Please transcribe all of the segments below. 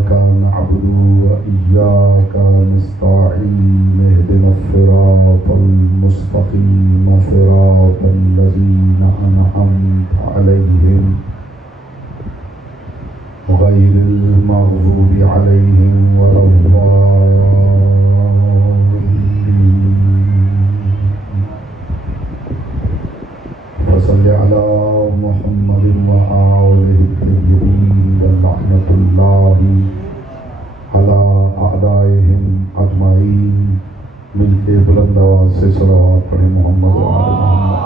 इय्याका नअबुदु व इय्याका नस्तईन इहदिना सिरातल मुस्तकीम सिरातल लज़ीना अनअमता अलैहिम गैरिल मग़ज़ूबि अलैहिम वलद्दाल्लीन। वसल्लि अला मुहम्मदिन व आलिहि त्तय्यबीन लअनतुल्लाहि अला अअदाइहिम अजमईन। मिलके बुलंद आवाज़ से सलावत पढ़े मोहम्मद व आले मोहम्मद।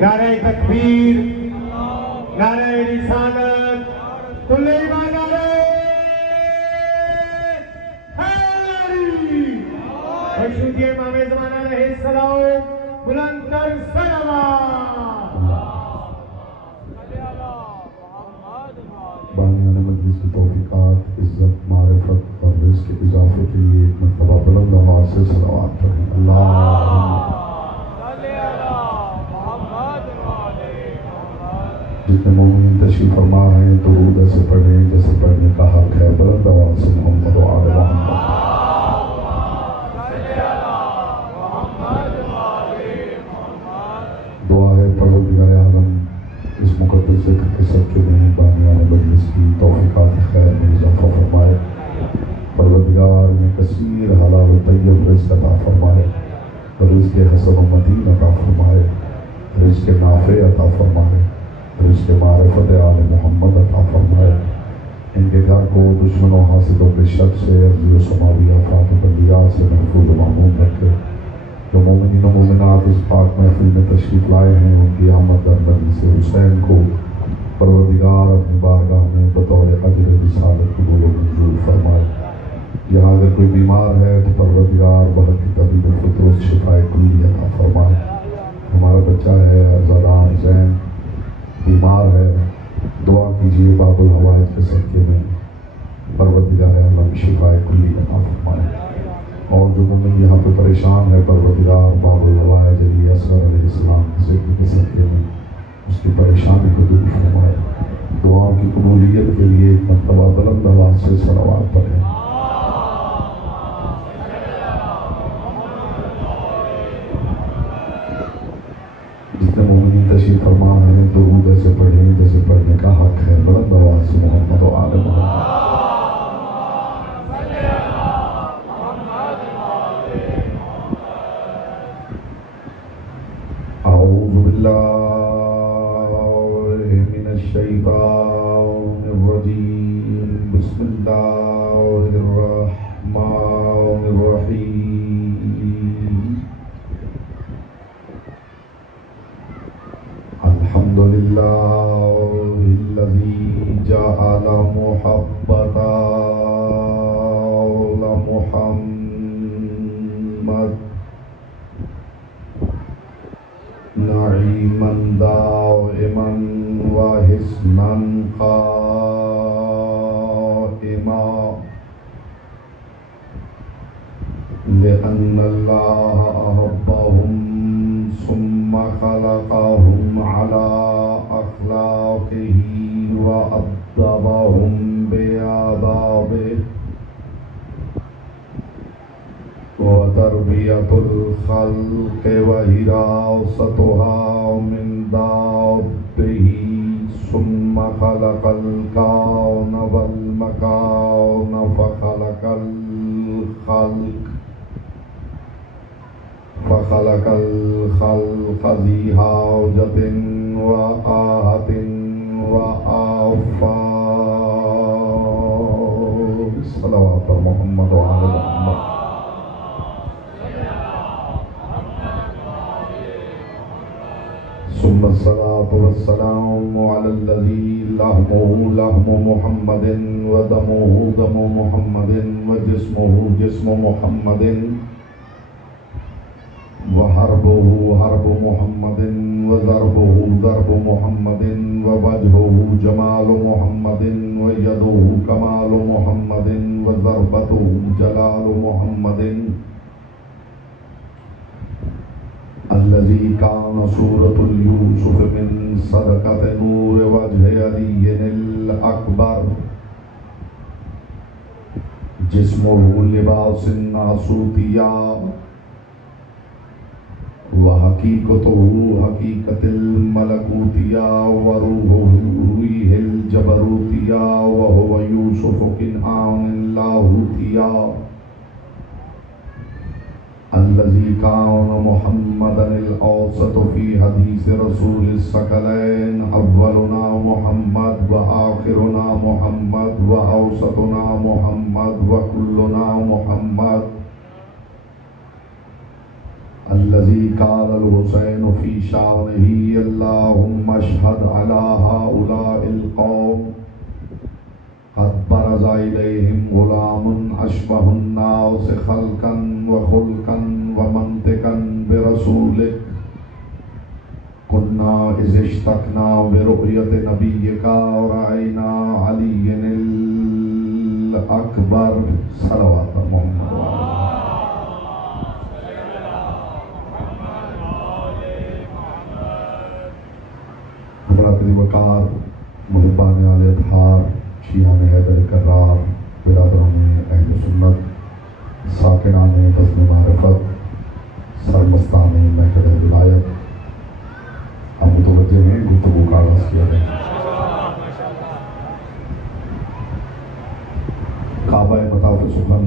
नारे तकबीर, नारे रिसालत, तुल्लेमा नारे हैदरी। मशहूर इमाम ज़माना अलैहिस्सलाम बुलंद तर सलावत। बानियान मजलिस की तौफीकात, इज्जत, मारिफत और रिज़्क़ के इजाफे के लिए एक मरतबा बुलंद आवाज़ से सलावत पढ़ें। जितने मोमिन तशरीफ़ फरमा रहे हैं दुरूद ऐसे पढ़ें जैसे पढ़ने का हक है। बुलंद आवाज़ से मोहम्मद व आले मोहम्मद। दुआ है परवरदिगार आलम इस मुक़द्दस ज़िक्र के सदक़े में बानियान मजलिस की तौफ़ीक़ात खैर में इज़ाफ़ा फरमाए। परवरदिगार में कसीर हलाल तय्यब रिज़्क़ अता फरमाए, रिज़्क़ हसन व मतीन अता फरमाए, रिज़्क़ नाफ़े अता फरमाए, रिज़्क़ मारिफ़त आले मोहम्मद अता फरमाए। इनके घर को दुश्मनों हासिदों के शर से, अर्ज़ी व समावी आफ़ात व बलियात से महफूज़ व मामून रखे। जो मोमिनीन व मोमिनात इस पाक महफ़िल में तशरीफ़ लाए हैं उनकी आमद दर मजलिस हुसैन को परवरदिगार अपनी बारगाह में बतौर अजर रिसालत कबूल व मंजूर फरमाए। यहाँ अगर कोई बीमार है तो परवरदिगार वह की तबीब फ़ुतुरुस्त शिफ़ाए कुल्ली अता फरमाए। हमारा बच्चा है ज़ादान ज़ैन बीमार है, दुआ कीजिए बाबुल हवाइज के सदक़े में परवरदिगार आलम शिफ़ाए कुल्ली अता फरमाए। और जो मोमिन यहाँ पे परेशान है परवरदिगार बाबुल हवाइज अली असगर अलैहिस्सलाम के ज़िक्र के सदक़े में उसकी परेशानी को दूर फरमाए। दुआओं की कबूलियत के लिए एक मरतबा बुलंद आवाज़ से सलावत पढ़ें। जितने मोमिनीन तशरीफ़ फरमा हैं दुरूद ऐसे पढ़ें जैसे पढ़ने का हक है। बुलंद आवाज़ से मोहम्मद व आले मोहम्मद। अऊज़ु बिल्लाहि मिनश शैतानिर रजीम। बिस्मिल्लाहिर रहमानिर रहीम। अल्हम्दुलिल्लाहिल्लज़ी जअल मुहब्बतल मुहम्मद नईमन दाइमन व हिस्नन क़ाइमा लिअन्नल्लाह अहब्बहुम सुम्मा खलक़हुम अला अख़लाक़िही व अद्दबहुम बिआदाबिही व तरबियतुल ख़ल्क़ि व हिरासतुहा मिन दाब्बिही सुम्मा खलक़ल कौन वल मकान फ़ख़लक़ल ख़ल्क़ ज़ी हाजतिन व आहतिन व आफ़ात। सल्लल्लाहु अलैहि मोहम्मद व आले मोहम्मद। सुम्मस्सलातु वस्सलामु अलल्लज़ी लहमुहु लहमु मुहम्मदिन व दमुहु दमु मुहम्मदिन व जिस्मुहु जिस्मु मुहम्मदिन व हर्बुहु हर्बु मुहम्मदिन व व ज़रबुहु ज़रबु मुहम्मदिन व वजहुहु जमालु मुहम्मदिन व यदुहु कमालु मुहम्मदिन व ज़रबतुहु जलालु मुहम्मदिन अल्लज़ी कान सूरतुल यूसुफ मिन सदक़त नूर वजह अलीय्यिल अकबर जिस्मुहु लिबासिन नासूतिया व हकीकतुहु हकीकतिल मलकूतिया व रूहुहु रूहिल जबरूतिया व हुवा यूसुफ किनआनिल लाहूतिया अल्लज़ी कान मुहम्मदनिल औसत फ़ी हदीस रसूलिस सकलैन अव्वलुना मुहम्मद व आखिरुना मुहम्मद व औसतुना मुहम्मद व कुल्लुना मुहम्मद अल्लज़ी क़ालल हुसैन फ़ी शानिही अल्लाहुम्मा अशहद अला हाउलाइल कौम क़द बरज़ा इलैहिम ग़ुलामुन अशबहुन नास खल्क़न व खुल्क़न व मंतिक़न बिरसूलिक कुन्ना इज़ इश्तक़ना बिरुअयति नबिय्यिका व रअयना अलीय्यिल अकबर सल्लल्लाहु अलैहि मोहम्मद वक़ार मुहिब्बान आले अतहार शियान हैदर कर्रार बिरादरों अहले सुन्नत साकिनान बज़्म मारिफत सरमस्तान महकद विलायत हम मुतवज्जे हैं गुफ्तगू का आगाज़ किया है। काबा मताफ़ सुखन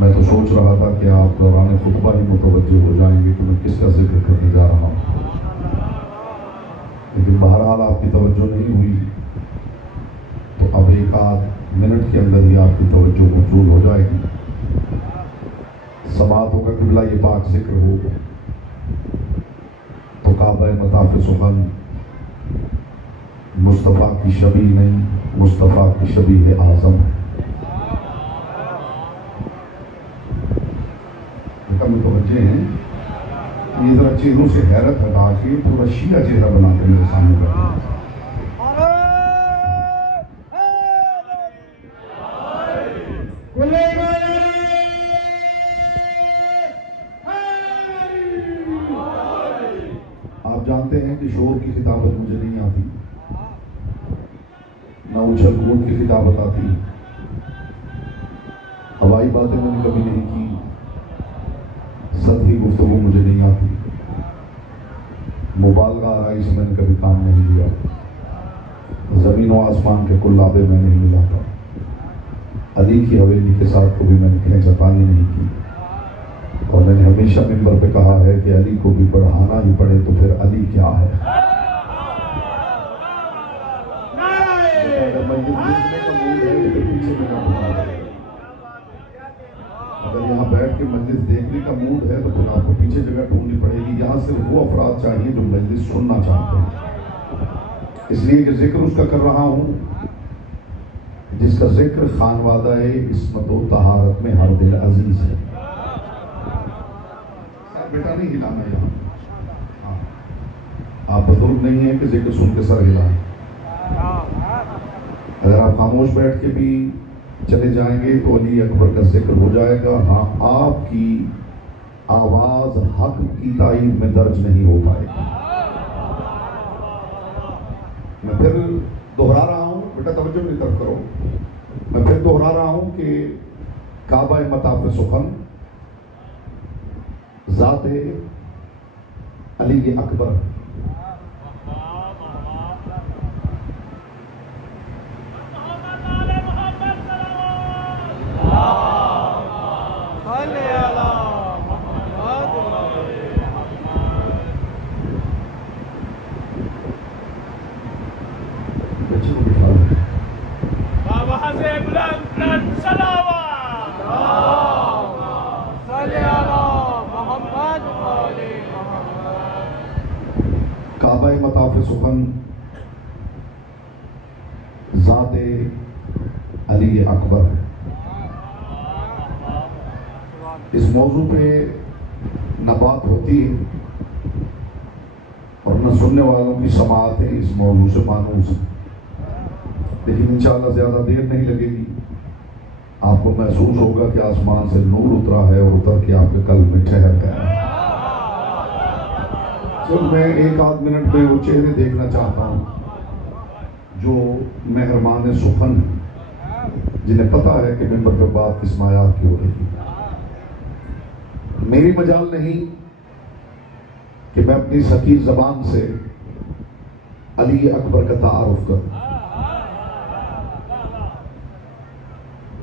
मैं तो सोच रहा था कि आप दौरान खुतबा ही मुतवज्जे हो जाएंगे कि मैं किसका जिक्र करने जा रहा हूँ, लेकिन बहरहाल आपकी तवज्जो नहीं हुई तो अब एक आध मिनट के अंदर ही आपकी तवज्जो मौजूद हो जाएगी। समातों का किबला ये पाक जिक्र हो तो काबा मताफ़ सुखन मुस्तफ़ा की शबी नहीं, मुस्तफ़ा की शबी है आज़म है। मुतवज्जे हैं, ये जरा चेहरों से हैरत हटा के थोड़ा शिया चेहरा बना के मेरे सामने बैठा। आप जानते हैं कि शोर की खिताबत मुझे नहीं आती, ना उछल कूद की खिताबत आती, हवाई बातें मैंने कभी नहीं की, सतही गुफ्तगू मुझे नहीं आती, मुबालगा आराई से मैंने कभी काम नहीं लिया, ज़मीन व आसमान के कुल्लाबे में नहीं मिलाता, अली की हवेली के साथ कभी मैंने खींचातानी नहीं की, और मैंने हमेशा मिंबर पे कहा है कि अली को भी बढ़ाना ही पड़े तो फिर अली क्या है। अगर यहाँ बैठ के मजलिस देखने का मूड है तो फिर आपको पीछे जगह ढूंढनी पड़ेगी। यहाँ सिर्फ वो अफराद चाहिए जो मजलिस सुनना चाहते हैं, इसलिए कि जिक्र उसका कर रहा हूँ जिसका जिक्र खानवादा इस्मत व तहारत में हर दिल अजीज है। बेटा नहीं हिलाना यहाँ, हाँ आप बुजुर्ग नहीं है कि जिक्र सुन के सर हिलाएं। अगर आप खामोश बैठ के भी चले जाएंगे तो अली अकबर का जिक्र हो जाएगा। हाँ, आपकी आवाज हक की ताईद में दर्ज नहीं हो पाएगी। मैं फिर दोहरा रहा हूँ, बेटा तवज्जो मेरी तरफ करो, मैं फिर दोहरा रहा हूँ कि काबा मताफ़ सुखन ज़ाते अली अकबर काबा मताफ़ सुखन ज़ाते अली अकबर। इस मौजू पे न बात होती वरना सुनने वालों की समाअतें इस मौजू से मानूस हैं। लेकिन इंशाअल्लाह ज़्यादा देर नहीं लगेगी, आपको महसूस होगा कि आसमान से नूर उतरा है और उतर के आपके कल्ब में ठहर गया है। सिर्फ मैं एक आध मिनट में वो चेहरे देखना चाहता हूँ जो मेहरबान सुखन है, जिन्हें पता है कि मिंबर पे बात किस मायात की हो रही है। मेरी मजाल नहीं कि मैं अपनी सकी जबान से अली अकबर का तारुफ करूं।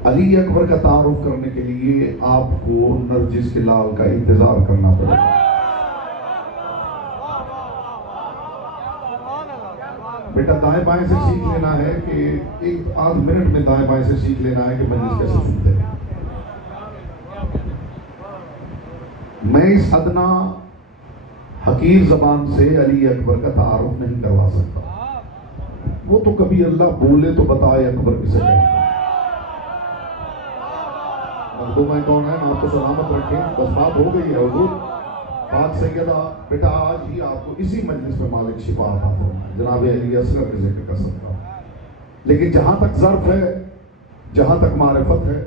अली अकबर का तारुफ करने के लिए आपको नरजिस के लाल का इंतजार करना पड़ेगा। बेटा दाएं बाएं से सीख लेना है कि एक आध मिनट में दाएं बाएं से सीख लेना है कि मजलिस कैसे सुनते हैं। मैं इस अदना हकीर जबान से अली अकबर का तारुफ नहीं करवा सकता। वो तो कभी अल्लाह बोले तो बताए अकबर किसे कहते हैं। मखदूम में कौन है, आपको सलामत रखें, बस बात हो गई है हुजूर। बात सैयदा बेटा आज ही आपको इसी मजलिस में मालिक शिफा अता फरमाए। जनाब अली असगर का जिक्र कर सकता हूं, लेकिन जहां तक ज़र्फ है, जहां तक मारिफत है,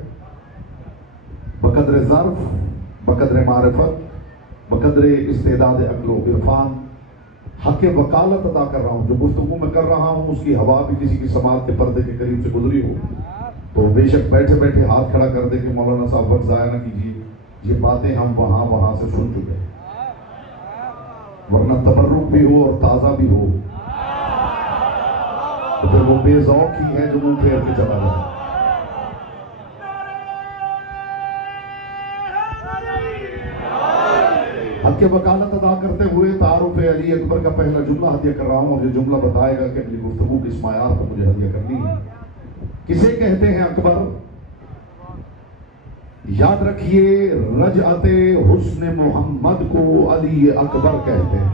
बकदर ज़र्फ, बकदर मारिफत, बकदर इस्तेदाद अक्ल व इरफान हक वकालत अदा कर रहा हूँ। जो गुफ्तगू मैं कर रहा हूँ उसकी हवा भी किसी की समात के पर्दे के करीब से गुजरी हो तो बेशक बैठे बैठे हाथ खड़ा कर दे कि मौलाना साहब वक्त ज़ाया ना कीजिए, ये बातें हम वहां से सुन चुके हैं। वरना तबर्रुक भी हो और ताज़ा भी हो तो फिर वो बेज़ौक ही है जो मुंह फेर के चला जाए। हक के वकालत अदा करते हुए तारुफ अली अकबर का पहला जुमला हदिया कर रहा हूँ और ये जुमला बताएगा कि अपनी गुफ्तगू की इस मायार पर मुझे हदिया करनी है। किसे कहते हैं अकबर? याद रखिए, रजअते हुस्न मोहम्मद को अली अकबर कहते हैं।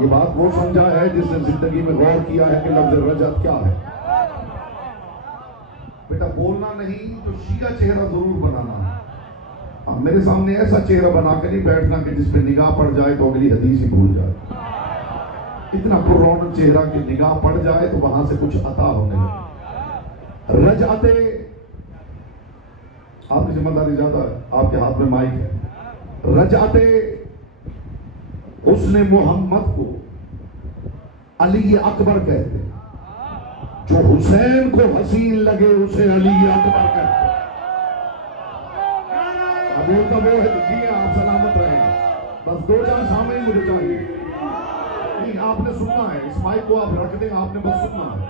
ये बात वो समझा है जिसने जिंदगी में गौर किया है कि लफ्ज़ रजअत क्या है। बेटा बोलना नहीं तो शीया चेहरा जरूर बनाना है। मेरे सामने ऐसा चेहरा बना कर नहीं बैठना कि जिस पे निगाह पड़ जाए तो अगली हदीस ही भूल जाए। इतना पुरौनक चेहरा कि निगाह पड़ जाए तो वहां से कुछ अता होने लगे। रजअते, आपकी जिम्मेदारी ज्यादा है, आपके हाथ में माइक है। रजअते उसने मोहम्मद को अली अकबर कहते हैं। जो हुसैन को हसीन लगे उसे अली अकबर कहते हैं। बोलता वो है तो जी आप सलामत रहे। बस दो चार सामने ही मुझे चाहिए। नहीं, आपने सुनना है, इस माइक को आप रख दें, आपने बस सुनना है।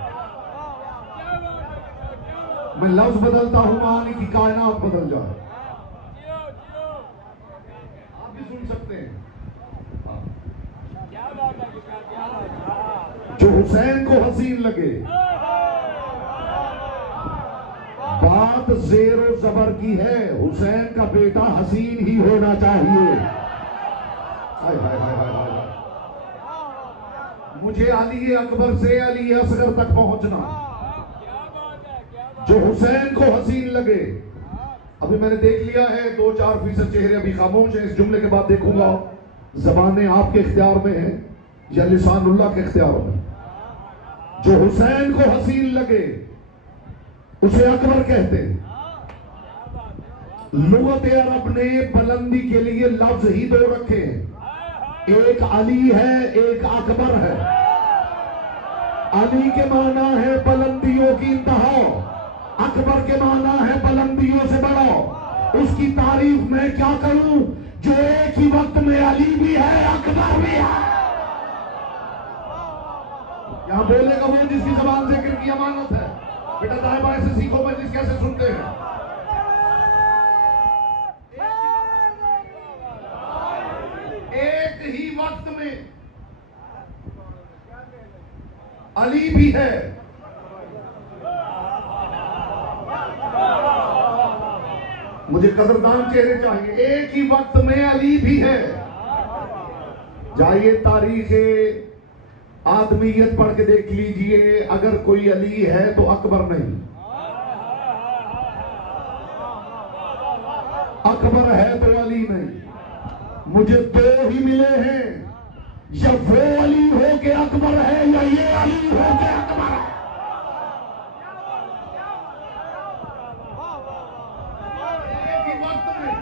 मैं लफ्ज बदलता हूं मानी की कायनात बदल जाए। आप भी सुन सकते हैं। जो हुसैन को हसीन लगे, बात जेरो जबर की है, हुसैन का बेटा हसीन ही होना चाहिए। हाय हाय हाय हाय हाय। मुझे अली अकबर से अली असगर तक पहुंचना, जो हुसैन को हसीन लगे। अभी मैंने देख लिया है 2-4% चेहरे अभी खामोश हैं। इस जुमले के बाद देखूंगा ज़बानें आपके इख्तियार में हैं या लिसानुल्लाह के इख्तियार में। जो हुसैन को हसीन लगे उसे अकबर कहते हैं। लुगत अरब ने बुलंदी के लिए लफ्ज ही दो रखे हैं, एक अली है, एक अकबर है। अली के माना है बुलंदियों की इंतहा, अकबर के माना है बुलंदियों से बड़ा। उसकी तारीफ मैं क्या करूं जो एक ही वक्त में अली भी है, अकबर भी है। यहां बोलेगा वो जिसकी जबान जिक्र की अमानत है। बेटा दाएं बाएं से सीखो मजलिस कैसे सुनते हैं। एक ही वक्त में अली भी है, मुझे कदरदान चेहरे चाहिए। एक ही वक्त में अली भी है। जाइए तारीख आदमीयत पढ़ के देख लीजिए, अगर कोई अली है तो अकबर नहीं, अकबर है तो अली नहीं। मुझे दो ही मिले हैं, या वो अली हो के अकबर है या ये अली हो के अकबर है। एक ही वक्त में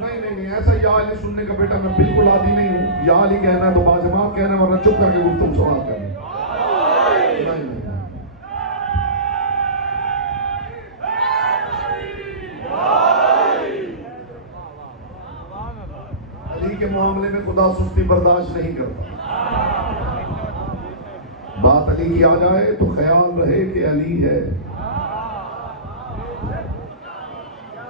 नहीं, ऐसा या अली सुनने का बेटा मैं बिल्कुल आदी नहीं हूं। या अली कहना तो बाजमात कहना, वरना चुप करके तुम सवाल करना। नहीं, अली के मामले में खुदा सुस्ती बर्दाश्त नहीं करता। बात अली की आ जाए तो ख्याल रहे कि अली है।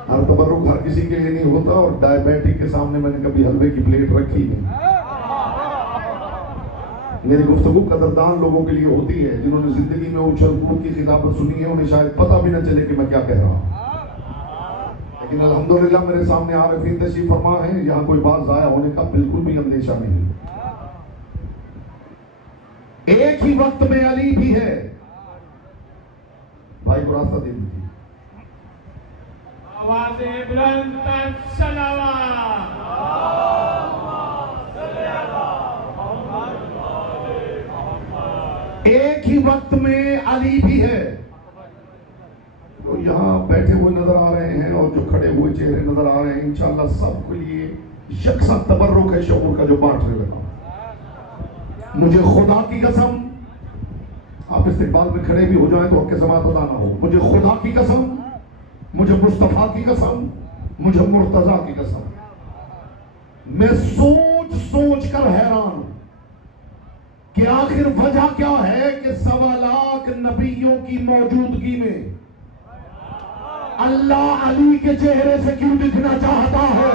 हर तबर्रुक हर किसी के लिए नहीं होता, और डायबिटिक के सामने मैंने कभी हलवे की प्लेट रखी नहीं। मेरी गुफ्तगू कदरदान लोगों के लिए होती है, जिन्होंने जिंदगी में उछल कूद की खिताबत सुनी है, उन्हें शायद पता भी न चले कि मैं क्या कह रहा हूं। लेकिन अल्हम्दुलिल्लाह मेरे सामने आरिफीन तशरीफ फरमा है, यहाँ कोई बात जाया होने का बिल्कुल भी अंदेशा नहीं। एक ही वक्त में अली भी है। भाई को रास्ता दे दीजिए। आवाज़ें बुलंद तर सलावत। एक ही वक्त में अली भी है। तो यहाँ बैठे हुए नजर आ रहे हैं और जो खड़े हुए चेहरे नजर आ रहे हैं, इंशाअल्लाह सबके लिए यकसा तबर्रुक है शऊर का जो बांटने लगा। मुझे खुदा की कसम, आप इस्तिकबाल में खड़े भी हो जाएं तो आपके समात अदा ना हो। मुझे खुदा की कसम, मुझे मुस्तफा की कसम, मुझे मुर्तजा की कसम, मैं सोच सोच कर हैरान हूं कि आखिर वजह क्या है कि 1.25 लाख नबियों की मौजूदगी में अल्लाह अली के चेहरे से क्यों दिखना चाहता है,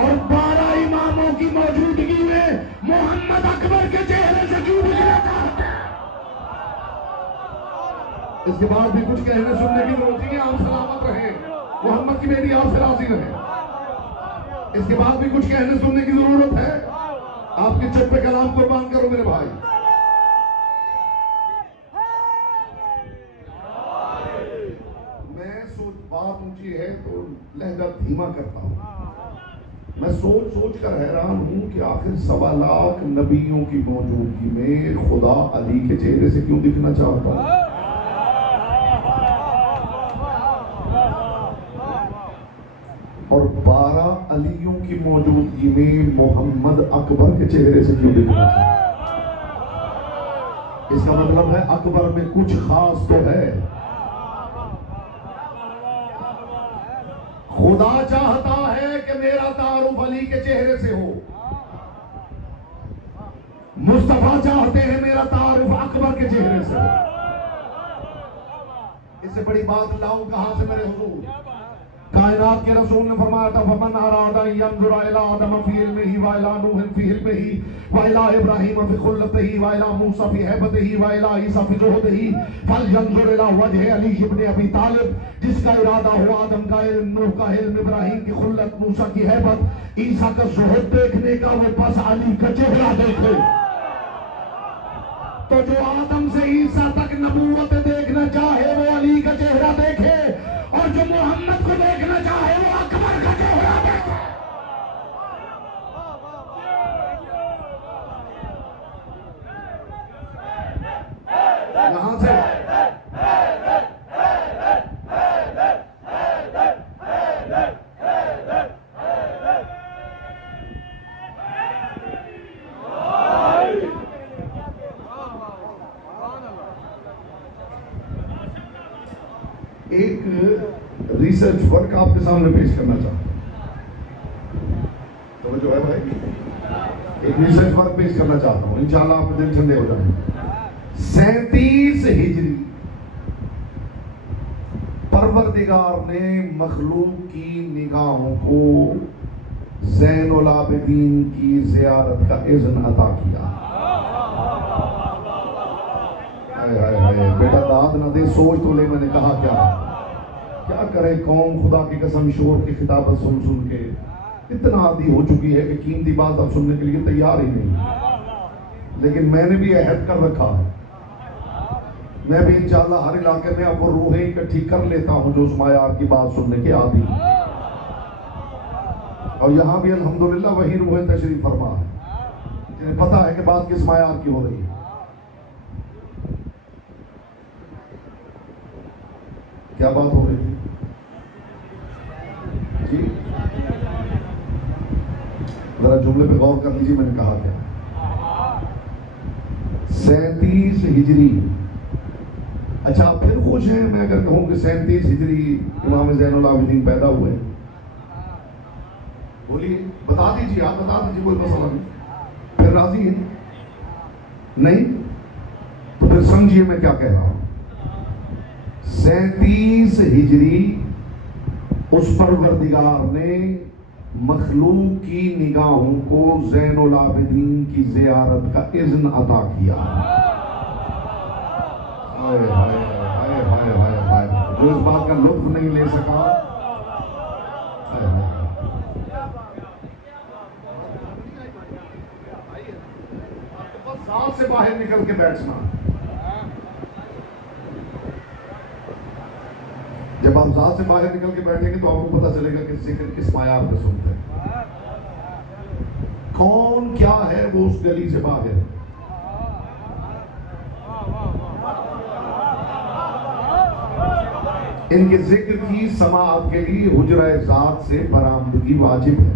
और 12 इमामों की मौजूदगी में मोहम्मद अकबर के चेहरे से क्यों दिखना चाहता है। इसके बाद भी कुछ कहने सुनने की जरूरत है। आप सलामत रहे, मोहम्मद की बेटी आपसे राजी रहे। इसके बाद भी कुछ कहने सुनने की जरूरत है। आपके चुप पे कलाम कुर्बान करो मेरे भाई। मैं बात ऊंची है तो लहजा धीमा करता हूं। मैं सोच सोच कर हैरान हूं कि आखिर 1.25 लाख नबियों की मौजूदगी में खुदा अली के चेहरे से क्यों दिखना चाहता है। और 12 अलियों की मौजूदगी में मोहम्मद अकबर के चेहरे से क्यों दिखना चाहिए। इसका मतलब है अकबर में कुछ खास तो है। खुदा चाहता है कि मेरा तारुफ अली के चेहरे से हो, मुस्तफा चाहते हैं मेरा तारुफ अकबर के चेहरे से हो। इससे बड़ी बात लाऊं कहां से मेरे हुजूर। कायनात के रसूल ने फरमाया था, फमन अरादा यंजुर इला आदम फी इल्मिही व इला नूह फी इल्मिही व इला इब्राहीम फी खुल्लतिही व इला मूसा फी हैबतिही व इला ईसा फी जुहदिही फलयंजुर इला वजह अली इब्न अबी तालिब। जिसका इरादा हो आदम का इल्म, नूह का इल्म, इब्राहीम की खुल्लत, मूसा की हैबत, ईसा का जुहद देखने का, वो बस अली का चेहरा देखे। तो जो आदम से ईसा तक नबूवत देखना चाहे वो अली का चेहरा देखे, और जो मोहम्मद को देखना चाहे वो अकबर का चेहरा देखे। यहां से एक रिसर्च वर्क आपके सामने पेश करना चाहता हूं। तो जो है भाई, एक रिसर्च वर्क पेश करना चाहता हूं, इंशाल्लाह आपके दिल ठंडे हो जाएंगे। 37 हिजरी परवरदिगार ने मखलूक की निगाहों को ज़ैनुल आबिदीन की ज़ियारत का इज़्न अता किया। बेटा दाद न दे, सोच तो ले। मैंने कहा क्या करे कौम, खुदा की कसम शोर की खिताबत सुन सुन के इतना आदी हो चुकी है कि कीमती बात अब सुनने के लिए तैयार ही नहीं। लेकिन मैंने भी अहद कर रखा है, मैं भी इंशाअल्लाह हर इलाके में अब वो रूहें इकट्ठी कर लेता हूं जो उस मायार की बात सुनने के आदी। और यहाँ भी अल्हम्दुलिल्लाह वही रूह तशरीफ फरमा है, जिन्हें पता है कि बात किस मायार की हो रही है। क्या बात हो रही थी जी? जरा जुमले पे गौर कर लीजिए, मैंने कहा क्या? 37 हिजरी। अच्छा, आप फिर खुश हैं मैं अगर कहूं कि 37 हिजरी इमाम ज़ैनुल आबिदीन पैदा हुए? बोलिए, बता दीजिए, आप बता दीजिए, कोई मसला नहीं। फिर राजी है? नहीं तो फिर समझिए मैं क्या कह रहा हूं। 37 हिजरी उस परवरदिगार ने मखलूक की निगाहों को ज़ैनुल आबिदीन की ज़ियारत का इज़्न अता किया। हाय हाय हाय हाय हाय हाय, जो इस बात का लुत्फ नहीं ले सका, हाय हाय। बस सांस से बाहर निकल के बैठना। जब आप ज़ात से बाहर निकल के बैठेंगे तो आपको पता चलेगा कि जिक्र किस मायार पे सुनते हैं, कौन क्या है वो उस गली से बाहर है। इनके जिक्र की समाअत के लिए हुजरा ज़ात से बरामदगी वाजिब है।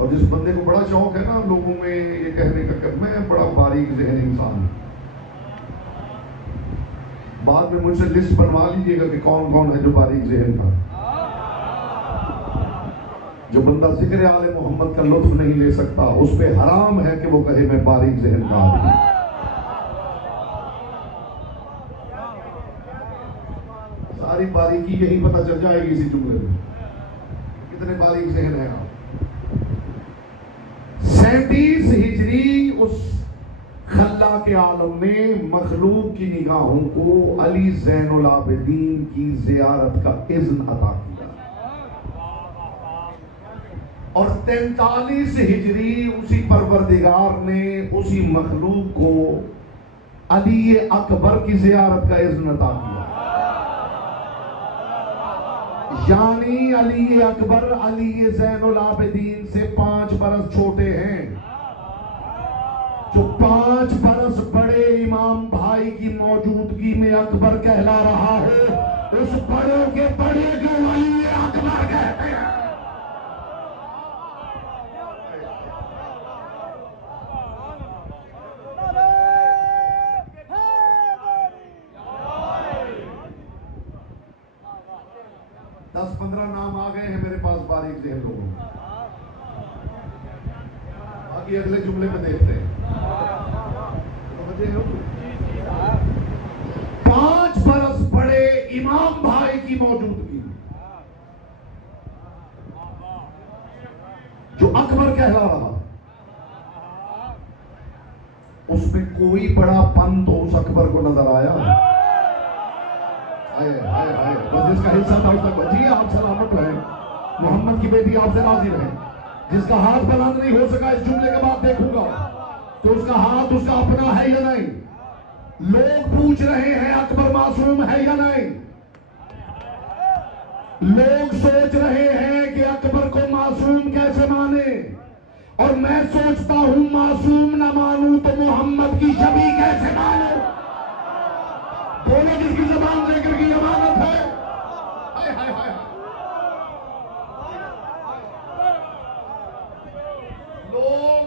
और जिस बंदे को बड़ा शौक है ना लोगों में ये कहने का कि मैं बड़ा बारीक ज़हन इंसान हूं, बाद में मुझसे लिस्ट बनवा लीजिएगा कि कौन कौन है जो बारीक ज़हन का। जो बंदा जिक्र आले मोहम्मद का लुत्फ नहीं ले सकता, उस पे हराम है कि वो कहे मैं बारीक ज़हन का आदमी। सारी बारीकी यही पता चल जाएगी इसी जुमले में, कितने बारीक ज़हन है आप। 37 हिजरी उस खल्ला के आलम ने मखलूक की निगाहों को अली ज़ैनुल आबिदीन की ज़ियारत का इज़्न अता किया। और 43 हिजरी उसी परवरदिगार ने उसी मखलूक को अली अकबर की ज़ियारत का इज़्न अता किया। यानी अली अकबर अली ज़ैनुल आबिदीन से 5 बरस छोटे हैं। जो 5 बरस बड़े इमाम भाई की मौजूदगी में अकबर कहला रहा हो, उस बड़े के बड़े को अली अकबर कहते हैं। दस 15 नाम आ गए हैं मेरे पास बारीक ज़हन लोगों में, बाकी अगले जुमले में देखते हैं। 5 बरस बड़े इमाम भाई की मौजूदगी जो अकबर कहला रहा, उसमें कोई बड़ा पन तो उस अकबर को नजर आया? हाय हाय हाय, बस जिसका हिस्सा था उस तक बची। आप सलामत रहें, मोहम्मद की बेटी आपसे राजी रहे। जिसका हाथ बुलंद नहीं हो सका इस जुमले के बाद देखूंगा तो उसका हाथ उसका अपना है या नहीं। लोग पूछ रहे हैं अकबर मासूम है या नहीं। लोग सोच रहे हैं कि अकबर को मासूम कैसे माने, और मैं सोचता हूं मासूम ना मानूं तो मोहम्मद की शबी कैसे मानूं। बोलो, जिसकी ज़बान जिक्र की अमानत है। हाय हाय हाय, लोग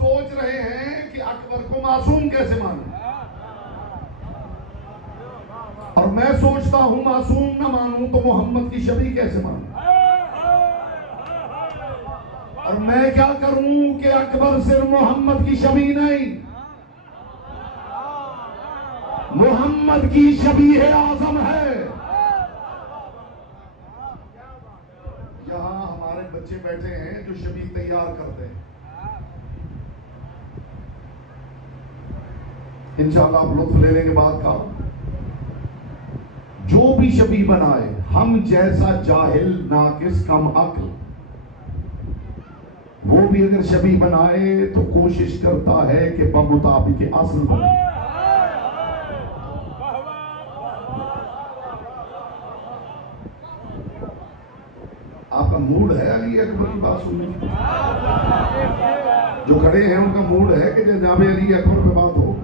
सोच रहे हैं कि अकबर को मासूम कैसे मानूं, और मैं सोचता हूं मासूम ना मानूं तो मोहम्मद की शबी कैसे मानूं। और मैं क्या करूं कि अकबर सिर्फ मोहम्मद की शबी नहीं, मोहम्मद की शबीह आजम है। यहां हमारे बच्चे बैठे हैं जो शबी तैयार करते हैं। इंशाअल्लाह आप लुत्फ ले लेंगे बात का। जो भी शबी बनाए, हम जैसा जाहिल नाकिस कम अक्ल, वो भी अगर शबी बनाए तो कोशिश करता है कि बमुताबिक असल बने। आपका मूड अली अकबर की बात सुनने? जो खड़े हैं उनका मूड है कि जनाब अली अकबर पे बात हो,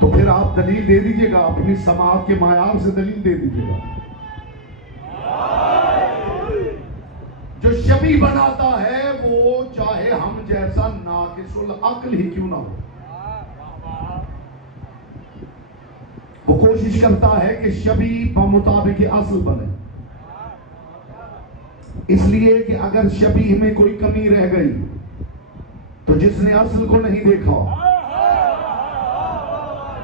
तो फिर आप दलील दे दीजिएगा, अपनी समाज के मायार से दलील दे दीजिएगा। जो शबी बनाता है वो चाहे हम जैसा नाकिसुल अक्ल ही क्यों ना हो, वो कोशिश करता है कि शबी बमुताबिक असल बने, इसलिए कि अगर शबी में कोई कमी रह गई तो जिसने असल को नहीं देखा,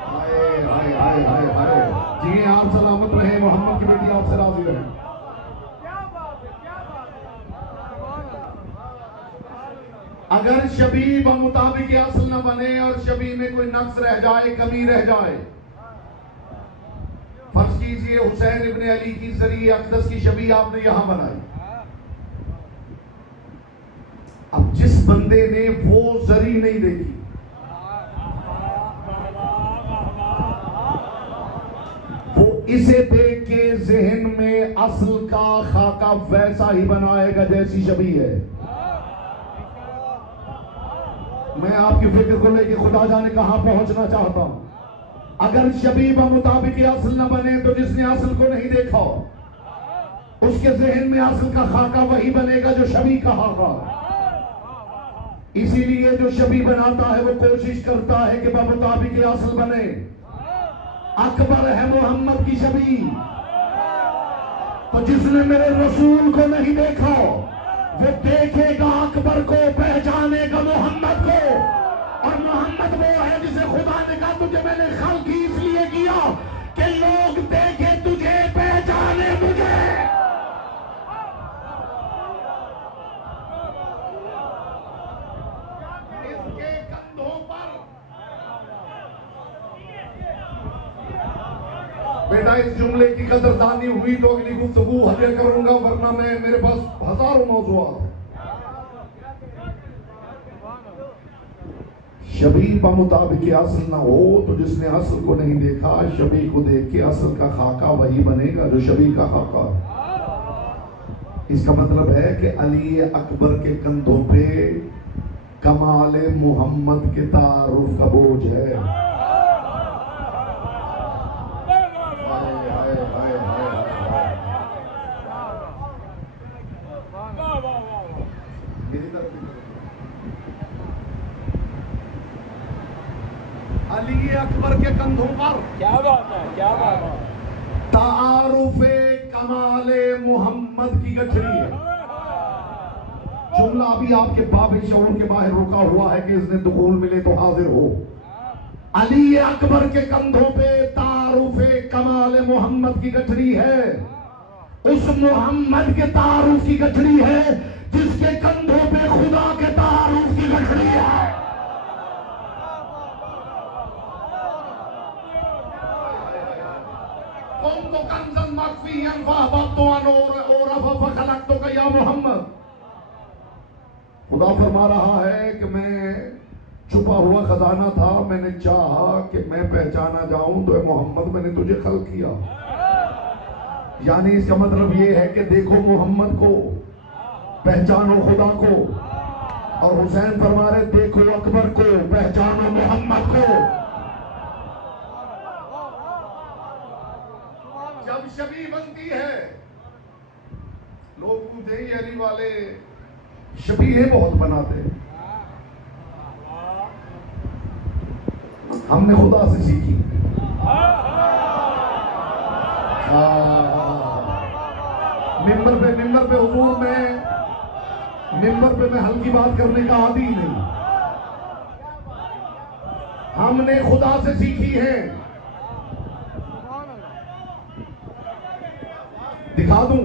हाय हाय हाय हाय हाय, जी आप सलामत रहे, मोहम्मद की बेटी आपसे राजी रहे। अगर शबी बमुताबिक असल न बने और शबी में कोई नक्स रह जाए, कमी रह जाए, फर्ज कीजिए हुसैन इब्ने अली की जरिए अक़दस की शबी आपने यहां बनाई, अब जिस बंदे ने वो जरी नहीं देखी, वो इसे देख के जहन में असल का खाका वैसा ही बनाएगा जैसी शबी है। मैं आपकी फिक्र को लेके खुदा जाने कहां पहुंचना चाहता हूं। अगर शबी बमुताबिक असल न बने तो जिसने असल को नहीं देखा उसके जहन में असल का खाका वही बनेगा जो शबी का खाका। इसीलिए जो शबी बनाता है वो कोशिश करता है कि बमुताबिक असल बने। अकबर है मोहम्मद की शबी, तो जिसने मेरे रसूल को नहीं देखा वो देखेगा अकबर को, पहचानेगा मोहम्मद को, और मोहम्मद वो है जिसे खुदा ने कहा तुझे मैंने खल्क इसलिए किया कि लोग देखे तुझे, पहचाने मुझे। इसके कंधों पर बेटा इस जुमले की कदरदानी हुई तो अगली गुफ्तगू हजर करूंगा, वरना मैं मेरे पास हजारों मौजूआत हैं। शबी बमुताबिक असल ना हो तो जिसने असल को नहीं देखा, शबी को देख के असल का खाका वही बनेगा जो शबी का खाका। इसका मतलब है कि अली अकबर के कंधों पे कमाल मोहम्मद के तारुफ का बोझ है। अली अकबर के कंधों पर क्या बात है, क्या बात है, तारुफे कमाले मोहम्मद की गठरी है। जुमला अभी आपके बाब शऊर के बाहर रुका हुआ है कि इसने दुखूल मिले तो हाजिर हो। अली अकबर के कंधों पे तारुफे कमाले मोहम्मद की गठरी है, उस मोहम्मद के तारुफ की गठरी है जिसके कंधों पे खुदा के तारुफ की गठरी है। तो कंजन मखफीयन फअहबब्तु फखलक़तुका या मोहम्मद। खुदा फरमा रहा है कि मैं छुपा हुआ खजाना था, मैंने चाहा कि मैं पहचाना जाऊं तो मोहम्मद मैंने तुझे खल्क किया। यानी इसका मतलब ये है कि देखो मोहम्मद को, पहचानो खुदा को। और हुसैन फरमा रहे देखो अकबर को, पहचानो मोहम्मद को। जब शबी बनती है लोग पूछते हैं अली वाले शबीहें बहुत बनाते हैं। हमने खुदा से सीखी। मिंबर पे हुजूर में मिंबर पे मैं हल्की बात करने का आदी ही नहीं। हमने खुदा से सीखी है। दिखा दूं,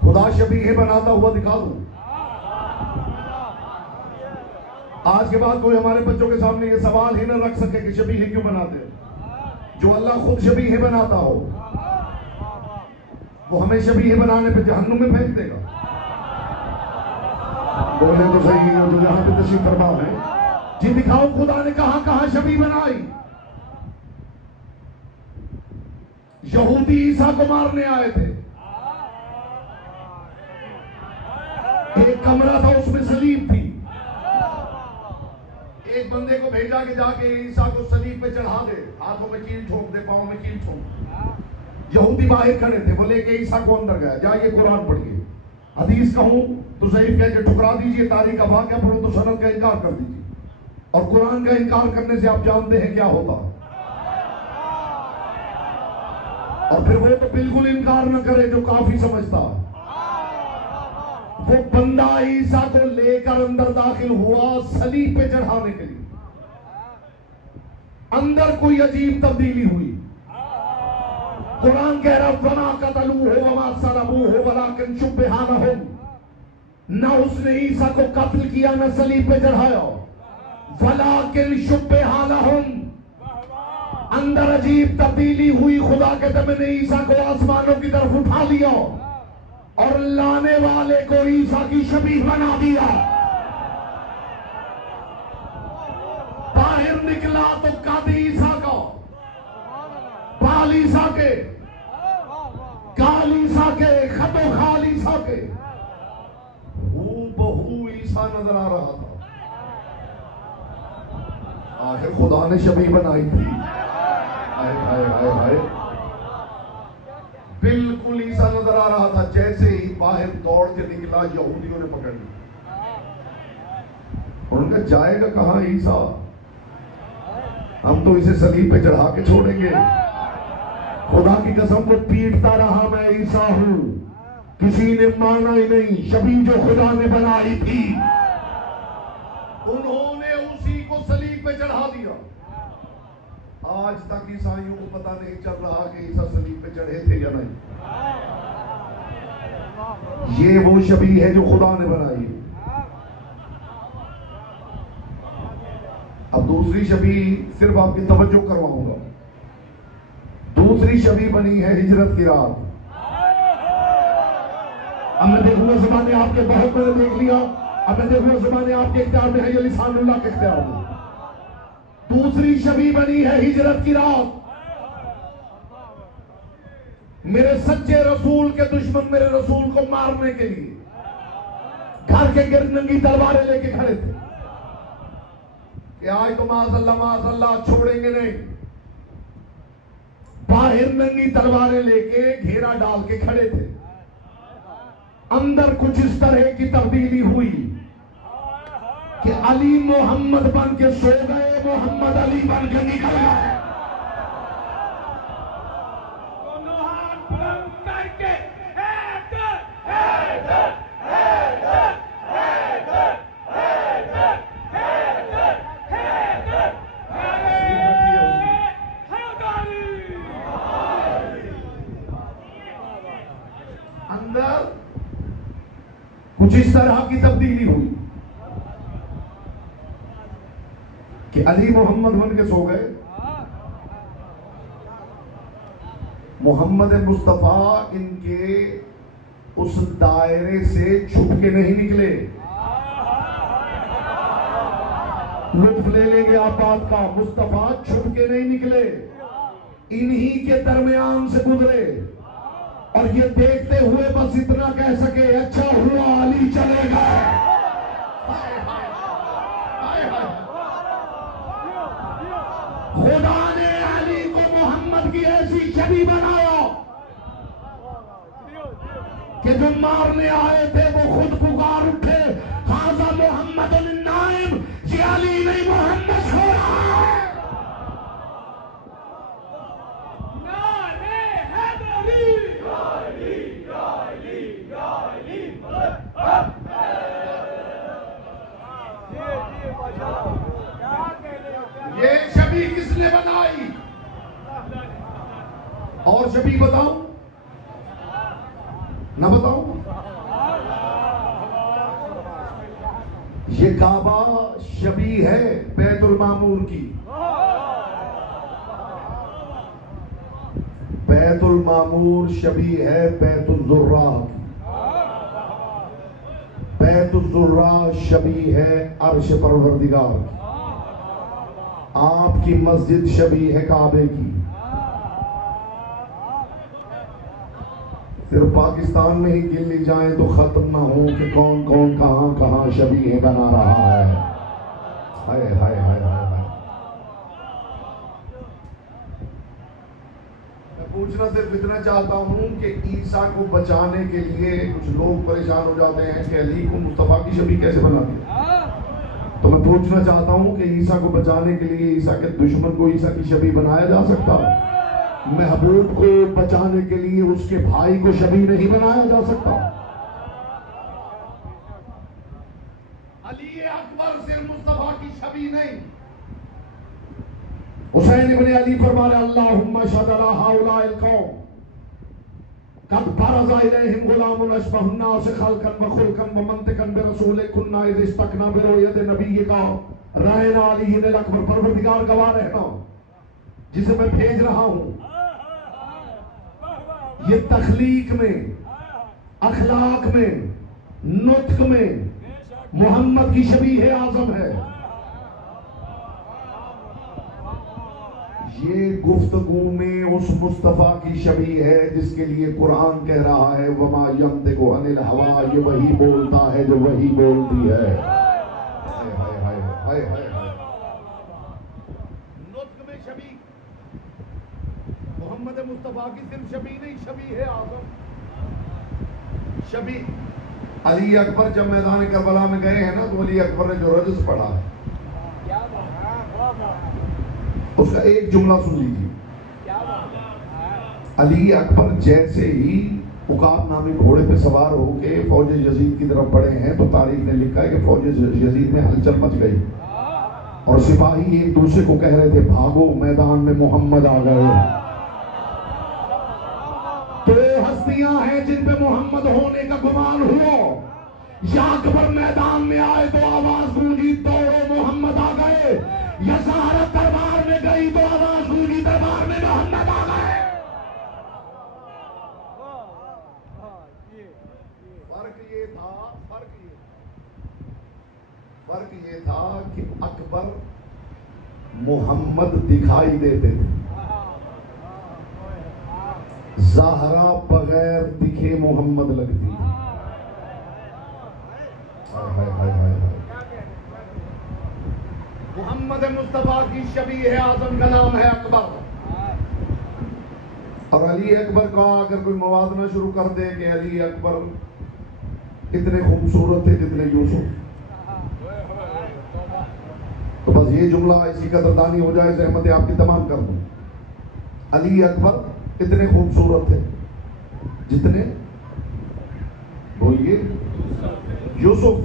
खुदा शबीहें बनाता हुआ दिखा दूं। आज के बाद कोई हमारे बच्चों के सामने ये सवाल ही ना रख सके कि शबीहें क्यों बनाते हैं। जो अल्लाह खुद शबीहें बनाता हो वो हमें शबीहें बनाने पे जहन्नुम में फेंक देगा। बोले तो सही है जो जहां पे तशरीफ फरमा है जी, दिखाओ खुदा ने कहां शबी बनाई। यहूदी ईसा को मारने आए थे, एक कमरा था, उसमें सलीब थी। एक बंदे को भेजा कि जाके ईसा को सलीब पे चढ़ा दे, हाथों में कील ठोक दे, पाँव में कील ठोक। यहूदी बाहर खड़े थे, बोले कि ईसा को अंदर गया, जाइए कुरान पढ़िए, हदीस कहूं तो ज़ईफ कह के ठुकरा दीजिए, तारीख का वाक़या पढ़ो तो सनद का इनकार कर दीजिए। और कुरान का इनकार करने से आप जानते हैं क्या होता। और फिर वो तो बिल्कुल इनकार न करे जो काफी समझता। वो बंदा ईसा को लेकर अंदर दाखिल हुआ सलीब पे चढ़ाने के लिए। अंदर कोई अजीब तब्दीली हुई। कुरान कह रहा वमा कतलूहु वमा सलबूहु वलाकिन शुब्बिहा लहुम, न उसने ईसा को कत्ल किया न सलीब पे चढ़ाया, वलाकिन शुब्बिहा लहुम, अंदर अजीब तब्दीली हुई। खुदा के दम ने ईसा को आसमानों की तरफ उठा लिया और लाने वाले को ईसा की शबीह बना दिया। बाहर निकला तो कद ईसा का, बाल ईसा के, गाल ईसा के, खतो खाल ईसा के, हूबहू ईसा नजर आ रहा था। आखिर खुदा ने शबीह बनाई थी। हाय हाय हाय हाय, बिल्कुल ईसा नजर आ रहा था। जैसे ही बाहर दौड़ के निकला, यहूदियों ने पकड़ लिया। उनका जाएगा कहां ईसा, हम तो इसे सलीब पे चढ़ा के छोड़ेंगे। खुदा की कसम वो पीटता रहा, मैं ईसा हूं। किसी ने माना ही नहीं। शबीह जो खुदा ने बनाई थी, उन्होंने उसी को सलीब पे चढ़ा दिया। आज तक ईसाइयों को पता नहीं चल रहा कि ईसा सलीब पे चढ़े थे या नहीं। ये वो शबीह है जो खुदा ने बनाई। अब दूसरी शबीह सिर्फ आपकी तवज्जो करवाऊंगा। दूसरी शबीह बनी है हिजरत की रात। अब मैं देखूंगा ज़बाने आपके, बहुत मैंने देख लिया। अब मैं देखूंगा ज़बाने आपके इख्तियार में है या लिसानुल्लाह के इख्तियार में। दूसरी शबीह बनी है हिजरत की रात। मेरे सच्चे रसूल के दुश्मन मेरे रसूल को मारने के लिए घर के गिर्द नंगी तलवारें लेके खड़े थे कि आज तो माज़अल्लाह छोड़ेंगे नहीं। बाहर नंगी तलवारें लेके घेरा डाल के खड़े थे। अंदर कुछ इस तरह की तब्दीली हुई कि अली मोहम्मद बन के सो गए, मोहम्मद अली बन के निकल गए। अंदर कुछ इस तरह की तब्दीली हुई कि अली मोहम्मद बन के सो गए। मोहम्मद मुस्तफा इनके उस दायरे से छुप के नहीं निकले। लुत्फ ले लेंगे आप बात का। मुस्तफा छुप के नहीं निकले, इन्हीं के दरमियान से गुजरे और ये देखते हुए बस इतना कह सके, अच्छा हुआ अली चले गए। खुदा ने अली को मोहम्मद की ऐसी छवि बनाया कि जो मारने आए थे वो खुद पुकार उठे, हाज़ा मोहम्मद नाइम, ये अली नहीं मोहम्मद सो रहा है। ये शबीह किसने बनाई? और शबीह बताऊं ना बताऊं? ये काबा शबीह है बैतुल मामूर की। बैतुल मामूर शबीह है बैतुल ज़ुर्रा की। बैतुल ज़ुर्रा शबीह है अर्श परवरदिगार की। आपकी मस्जिद शबीह है काबे की। सिर्फ पाकिस्तान में ही गिन ली जाए तो खत्म ना हो कि कौन कौन कहाँ कहाँ शबीह बना रहा है। हाय हाय हाय हाय हाय। मैं पूछना सिर्फ इतना चाहता हूँ कि ईसा को बचाने के लिए कुछ लोग परेशान हो जाते हैं कि अली को मुस्तफा की शबीह कैसे बना दिया। तो मैं पूछना चाहता हूँ कि ईसा को बचाने के लिए ईसा के दुश्मन को ईसा की शबीह बनाया जा सकता है? महबूब को बचाने के लिए उसके भाई को शबीह नहीं बनाया जा सकता? अली अकबर सिर्फ मुस्तफा की शबीह नहीं। हुसैन इब्ने अली फरमा रहे अल्लाहुम्मा शदरा हाउलाइल कौम कद बरज़ा इलैहिम गुलामुन अशबहुन नास खल्कन व खुल्कन व मंतिकन बिरसूलिक कुन्ना इज़ इस्तकना बिरुयत नबिय्यिका रायना अलीहिन अकबर। परवरदिगार गवाह रहना, जिसे मैं भेज रहा हूं, ये तखलीक में, अखलाक में, नुत्क में मोहम्मद की शबीह आजम है। ये गुफ्तगू में उस मुस्तफा की शबीह है जिसके लिए कुरान कह रहा है वमा यंतिकु अनिल हवा, ये वही बोलता है जो वही बोलती है। हाय हाय हाय हाय हाय हाय। नुत्क में शबीह, मोहम्मद मुस्तफा की सिर्फ शबीह नहीं, शबीह है आजम। शबीह अली अकबर जब मैदान करबला में गए हैं ना, तो अली अकबर ने जो रजस पढ़ा है उसका एक जुमला सुन लीजिए। अली अकबर जैसे ही उकाब नामी घोड़े पे सवार होके फौज यजीद की तरफ बढ़े हैं तो तारीख ने लिखा है कि फौज यजीद में हलचल मच गई और सिपाही एक दूसरे को कह रहे थे भागो मैदान में मोहम्मद आ गए। तो हस्तियां हैं जिन पे मोहम्मद होने का गुमान हुआ, या अकबर मैदान में आए तो आवाज गूंजी दौड़ो मोहम्मद आ गए, या सहारत दरबार में गई तो आवाज गूंजी दरबार में मोहम्मद आ गए। फर्क ये था कि अकबर मोहम्मद दिखाई देते थे, ज़हरा बगैर दिखे मोहम्मद लगती। हाय हाय हाय। मोहम्मद मुस्तफा की शबीह आजम का नाम है अकबर। और अली अकबर का अगर कोई मवादना शुरू कर दे कि अली अकबर इतने खूबसूरत थे जितने यूसुफ, तो बस ये जुमला इसी कदरदानी हो जाए, सहमत आपकी तमाम कर दूं। अली अकबर इतने खूबसूरत थे जितने, बोलिए, यूसुफ।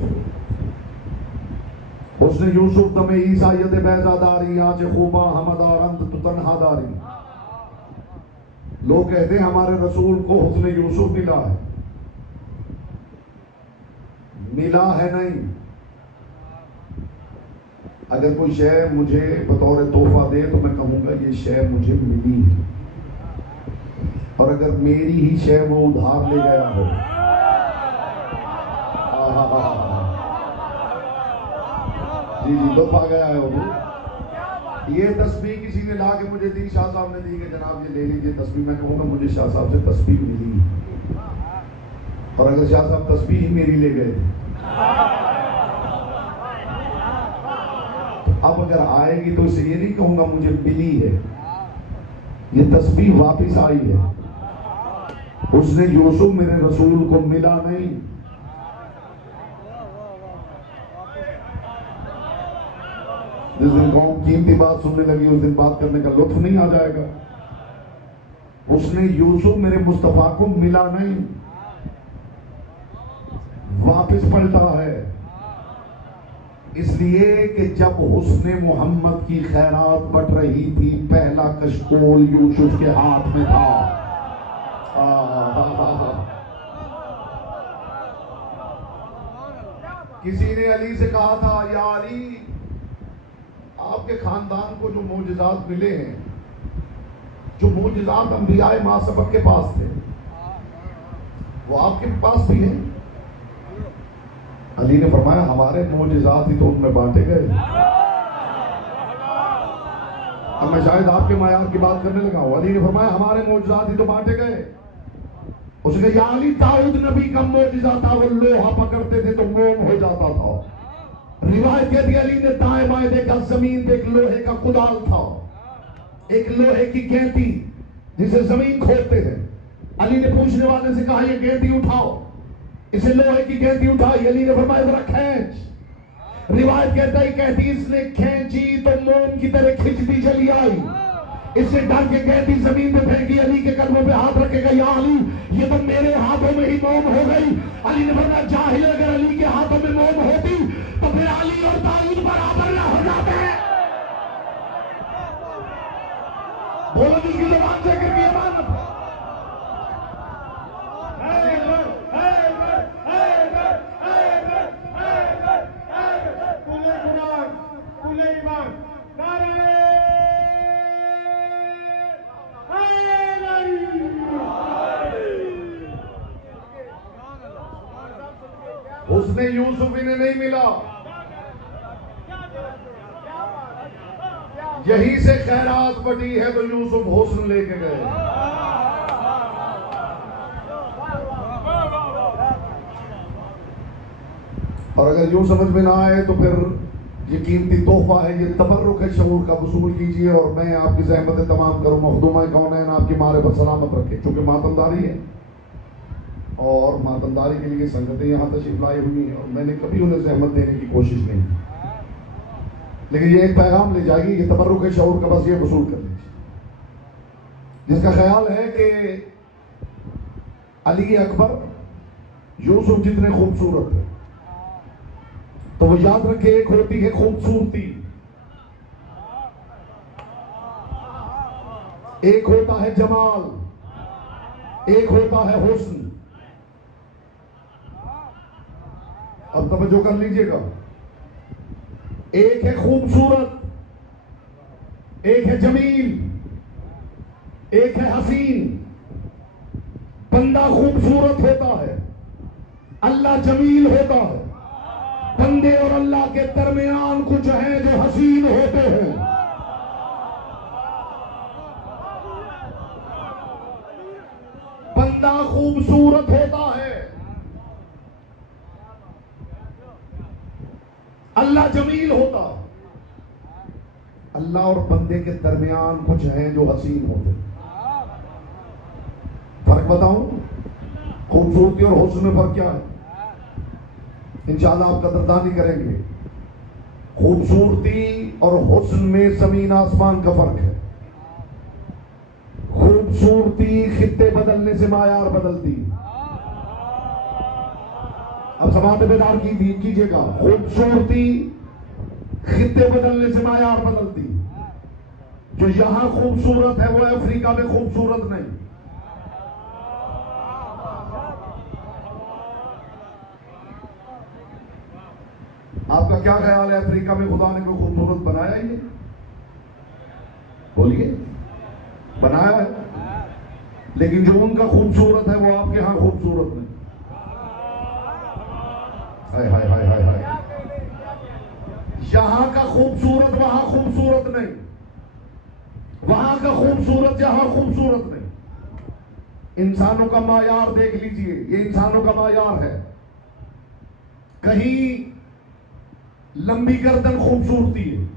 उसने यूसुफ दमे ईसा यद बैजादारी आज खूबा हमदार अंत तन्हादारी। लोग कहते हैं हमारे रसूल को हुस्न यूसुफ मिला है, मिला है नहीं। अगर कोई शय मुझे बतौर तोहफा दे तो मैं कहूंगा ये शय मुझे मिली है, और अगर मेरी ही शय वो उधार ले गया हो, जी जी तो पा गया है वो। ये तस्बीह किसी ने ला के मुझे दी, शाह साहब ने दी कि जनाब ये ले लीजिए तस्बीह। मैं कहूँगा मुझे शाह साहब से तस्बीह मिली, और अगर शाह साहब तस्बीह ही मेरी ले गए तो अब अगर आएगी तो इसे ये नहीं कहूँगा मुझे मिली है, ये तस्बीह वापिस आई है। उसने यूसुफ मेरे रसूल को मिला नहीं। जिस दिन कौम कीमती बात सुनने लगी उस दिन बात करने का लुत्फ नहीं आ जाएगा। उसने यूसुफ मेरे मुस्तफा को मिला नहीं, वापिस पलटा है। इसलिए कि जब हुस्ने मोहम्मद की खैरात बट रही थी, पहला कशकोल यूसुफ के हाथ में था। किसी ने अली से कहा था, या अली, आपके खानदान को जो मोजज़ात मिले हैं, जो मोजज़ात अंबियाए मां सबक के पास थे, वो आपके पास भी हैं। अली ने फरमाया हमारे मोजज़ात ही तो उनमें बांटे गए। अब मैं शायद आपके मायार की बात करने लगा हूं। अली ने फरमाया हमारे मोजज़ात ही तो बांटे गए। उसने या अली, दाऊद नबी का मोजिजा था, वो लोहा पकड़ते थे तो मोम हो जाता था। रिवायत कहती है अली ने दाएं बाएं देखा, जमीन पे एक लोहे का कुदाल था, एक लोहे की गेंदी जिसे जमीन खोदते हैं। अली ने पूछने वाले से कहा, ये गेंदी उठाओ। इसे लोहे की गेंदी उठाई। अली ने फरमाया जरा खींच। रिवायत कहती इसने खींची तो मोम की तरह खिंचती चली आई। इससे डर के गेंदी जमीन पे फेंकी। अली के कदमों पे हाथ रखेगा, या अली ये तो मेरे हाथों में ही मोम हो गई। अली ने फरमाया जाहिल, अगर अली के हाथों में मोम होती तो फिर अली और दाऊद बराबर ना हो जाते। बोलो जिसकी जबान से करके अमानत। उसने यूसुफ इन्हें नहीं मिला, यहीं से खैरात बटी है तो यूसुफ हुस्न लेके गए। और अगर यूं समझ में ना आए तो फिर ये कीमती तोहफा है, ये तबर्रुक है, शऊर का वसूल कीजिए और मैं आपकी ज़हमतें तमाम करूँ। मखदूमा कौन है ना, आपकी मारे पर सलामत रखे, क्योंकि मातमदारी है और मातमदारी के लिए संगतें यहाँ तशरीफ लाई हुई हैं और मैंने कभी उन्हें ज़हमत देने की कोशिश नहीं की, लेकिन ये एक पैगाम ले जाएगी, ये तबर्रुक है शऊर का, बस ये वसूल कर लीजिए। जिसका ख्याल है कि अली अकबर यूसुफ जितने खूबसूरत है, तो वो याद रखे एक होती है खूबसूरती, एक होता है जमाल, एक होता है हुस्न। अब तवज्जो कर लीजिएगा, एक है खूबसूरत, एक है जमील, एक है हसीन। बंदा खूबसूरत होता है, अल्लाह जमील होता है। बंदे और अल्लाह के दरमियान कुछ है जो हसीन होते हैं। बंदा खूबसूरत होता है, अल्लाह जमील होता है। अल्लाह और बंदे के दरमियान कुछ हैं जो हसीन होते हैं। फर्क बताऊं, खूबसूरती और हुस्न में फर्क क्या है? इंशाअल्लाह आप कदरदानी करेंगे। खूबसूरती और हुस्न में जमीन आसमान का फर्क है। खूबसूरती खित्ते बदलने से मायार बदलती। अब समाते बेदार कीजिएगा, खूबसूरती खित्ते बदलने से मायार बदलती। जो यहां खूबसूरत है वो अफ्रीका में खूबसूरत नहीं। आपका क्या ख्याल है, अफ्रीका में खुदा ने कोई खूबसूरत बनाया ही नहीं? बोलिए, बनाया है, लेकिन जो उनका खूबसूरत है वो आपके यहां खूबसूरत नहीं। हाय हाय हाय हाय हाय। यहां का खूबसूरत वहां खूबसूरत नहीं, वहां का खूबसूरत यहां खूबसूरत नहीं। इंसानों का मायार देख लीजिए, ये इंसानों का मायार है। कहीं लंबी गर्दन खूबसूरती है,